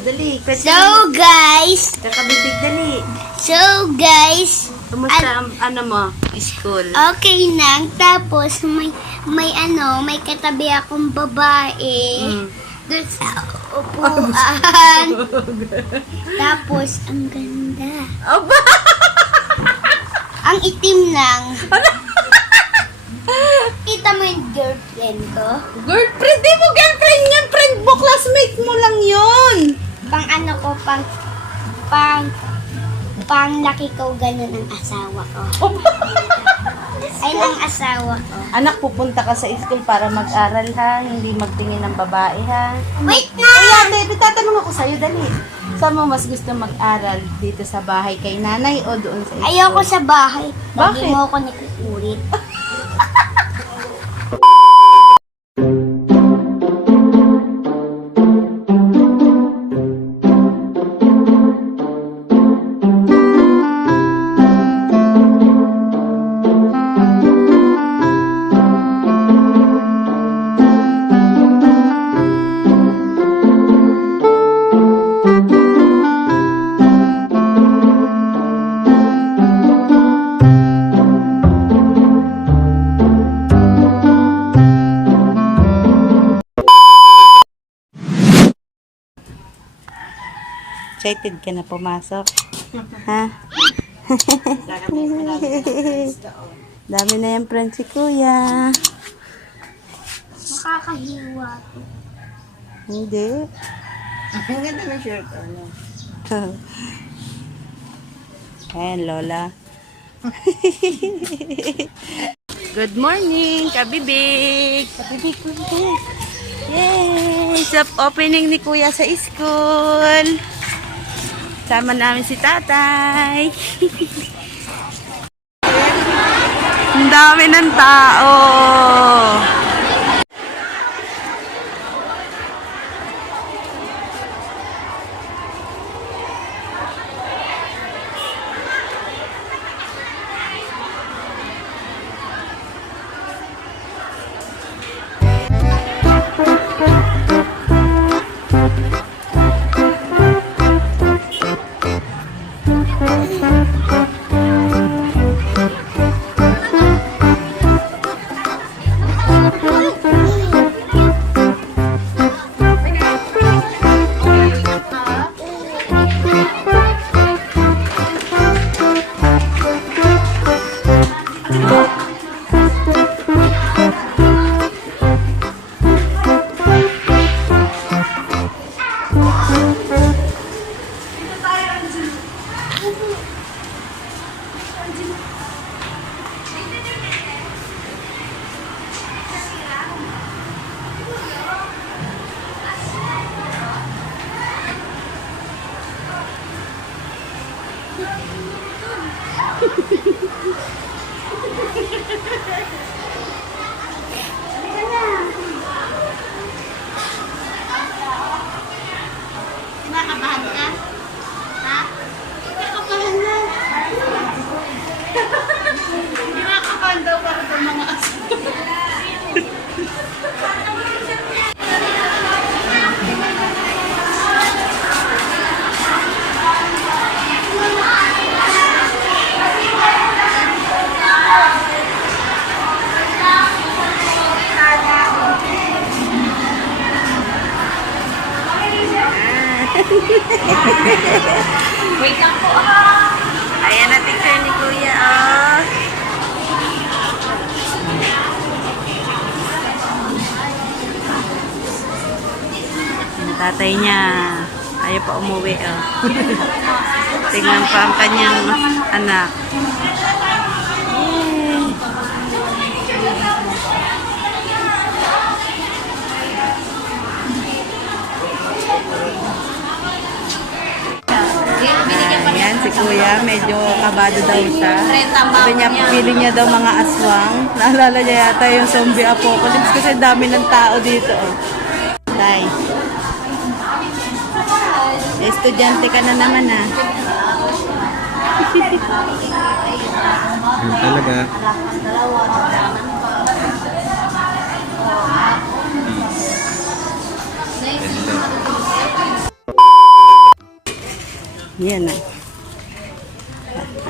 Dali, So guys, kakabibig dali. Kumusta ang ano mo, school? okay na. Tapos may katabi akong babae. Doon sa upuan. Tapos ang ganda. Aba! Ang itim lang. Kita mo yung girlfriend ko? Girlfriend, di mo girlfriend yan. Friend mo, classmate mo lang yun. Pang ano ko, pang laki ko, ganun ang asawa ko. Ay, ang asawa ko. Anak, pupunta ka sa school para mag-aral ha. Hindi magtingin ng babae ha. Wait na! Kuya, David, tatanong ako sa'yo, dali. Saan mo mas gusto mag-aral? Dito sa bahay kay nanay o doon sa school? Ayoko sa bahay. Bakit? Lagi mo ako nakukulit. Excited ka na pumasok? Ha? Dami na yung friends si kuya. Makakahiwa to. Hindi. Ang ganda ng shirt, ano? Ayan, Lola. Good morning, kabibig. Kabibig, kabibig. Yay! Sa opening ni kuya sa school. Sama namin si tatay. Ang dami ng tao. Kinakabahan ka? Ha? Kinakabahan na. Kinakabahan daw para sa mga aso. Wait lang po ha. Ayan na picture ni kuya. Oh. Yung tatay niya. Ayaw pa umuwi. Oh. Tingnan pa ang kanyang anak. Ayan, si kuya, medyo kabado daw siya. Sabi niya, pili niya daw mga aswang. Naalala niya yata yung zombie apocalypse kasi dami ng tao dito. Oh. Tay. Estudyante ka na naman ah. Yan talaga. Yan na.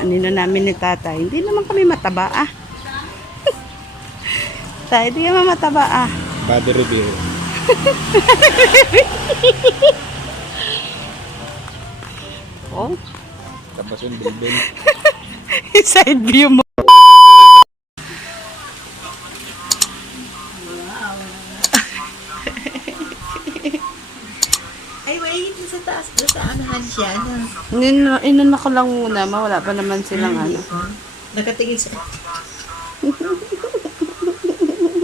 Anino namin ni tatay. Hindi naman kami mataba ah. Tay, hindi naman mataba ah. Body review. Oh. Tapos yung bilbil. Side view mo. Ay, wait. Sa taas na sa anahan siya. Inon ako lang muna. Wala pa naman silang ano. Nakatingin sa...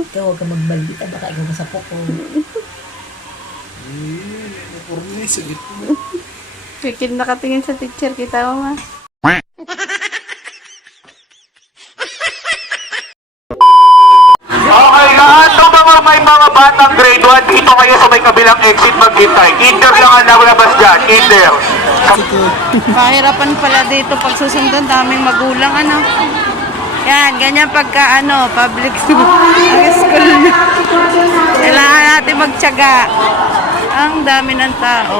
Ikaw, huwag ka magbalita. Baka ikaw masapok ko. Kikil nakatingin sa teacher. Kita mo ma. Okay, lahat ng mga may mga batang grade 1, dito kayo sa may kabilang exit maghintay. Kinder lang ang naglabas dyan, kinder. Pahirapan pala dito pag susundan. Daming magulang ano. Yan, ganyan pagka ano, public school. Ang school na. Kailangan natin magtiyaga. Ang dami ng tao.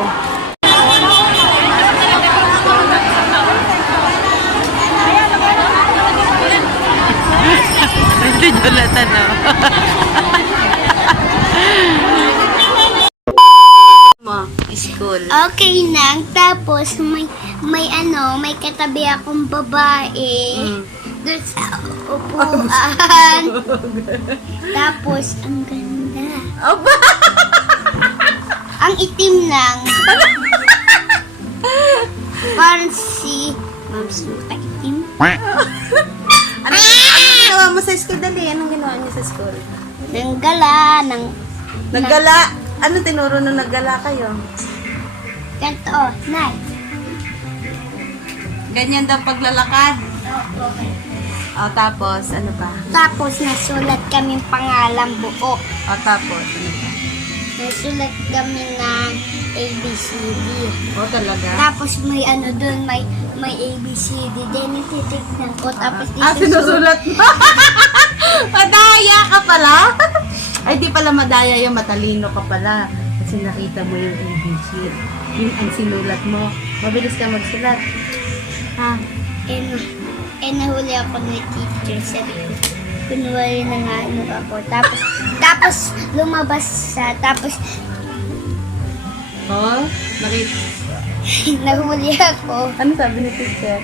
Hindi Jonathan oh. School. Okay na. Tapos, may ano, may katabi akong babae. Doon sa upuan. Tapos, ang ganda. Ang itim lang. Parang si Ma'am Suka itim. Anong ginawa mo sa school? Dali, anong ginawa niyo sa school? Nang gala, Naggala. Ano tinuro nung naggala kayo? ganito, oh, nay. Ganyan daw paglalakad. O, tapos, ano pa? Tapos, nasulat kaming pangalan buo. O, tapos, ano pa? Nasulat kami ng ABCD. O, talaga? Tapos, may ano doon, may ABCD. Then, natitignan ko. Tapos, Sinusulat mo? Madaya ka pala? Ay, di pala madaya yung matalino ka pala. Kasi nakita mo yung ABC. Yun ang sinulat mo. Mabilis ka magsulat. Ha? Nahuli ako ng teacher. Sabi ko, kunwari na nga ano ako. Tapos lumabas siya. Tapos, Oh? Nakita. nahuli ako. Ano sabi ni teacher?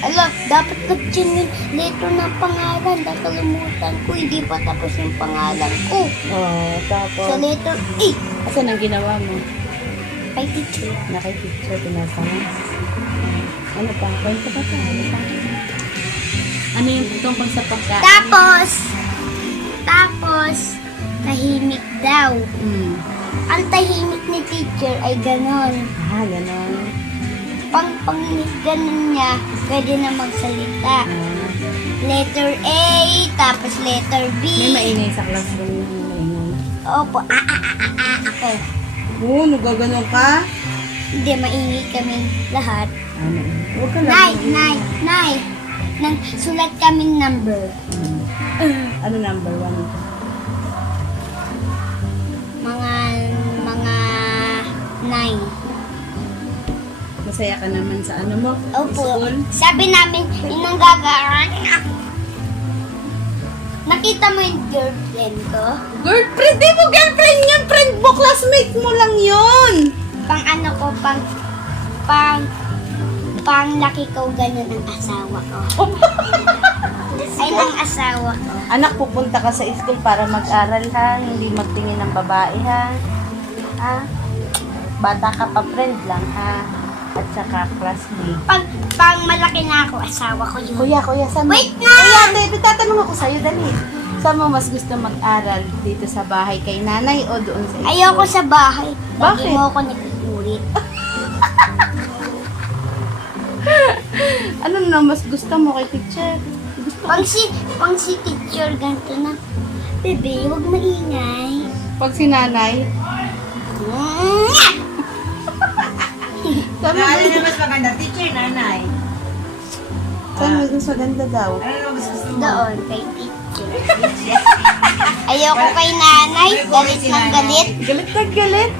Alam, dapat nag-tune yun. Letter ng pangalan. Nakalimutan ko. Hindi pa tapos yung pangalan ko. Oh, tapos. Sa letter A. Asan ang ginawa mo? Kay teacher. Na kay teacher, pinasa mo? Ano pa? Kwento ka pa? Ano pa? Ano yung tungkol sa pagkain? Tapos, tahimik daw. Hmm. Ang tahimik ni teacher ay ganon. Ah, gano'n. Pang ganon niya, pwede na magsalita. Ah. Letter A, tapos letter B. May maingay sa classroom yung maingay. Opo, ako. Oo, nagaganon ka? Hindi, maingay kami lahat. Ano? Huwag ka lang. Nay. Nang sulat kaming number. Ano number 1? Mga 9. Masaya ka naman sa ano mo? Opo. School? Sabi namin, inang gagaran. Nakita mo yung girlfriend ko? Girlfriend? Di mo girlfriend yun! Friend mo! Classmate mo lang yun! Pang ano ko, pang laki ko, ganun ang asawa ko. Ay, ng asawa ko. Anak, pupunta ka sa school para mag-aral ha. Hindi magtingin ng babae ha. Ha? Bata ka pa, friend lang ha. At saka classmate. Pang malaki na ako, asawa ko yun. Kuya, saan mo? Wait na! Kuya, tatanong ako sa'yo, dali. Saan mo mas gusto mag-aral? Dito sa bahay kay nanay o doon sa school? Ayoko sa bahay. Bakit? Lagi mo ako nakikiulit. Ano na mas gusto mo kay teacher? Pang si teacher, ganito na. Bebe, huwag maingay. Pag si nanay? Saan mo gusto? mas maganda, teacher, nanay. Saan mo gusto ganda daw? Ano mas gusto mo? Doon, kay teacher. Ayoko kay nanay, galit ng galit. Galit na galit.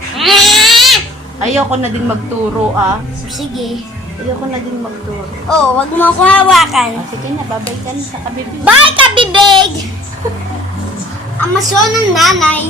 Ayoko na din magturo ah. Sige. Ayoko na din mag-tour. Oh, wag mo ako hawakan. Sige na, babay ka na sa kabibig. Bye, kabibig! Amasyon ng nanay.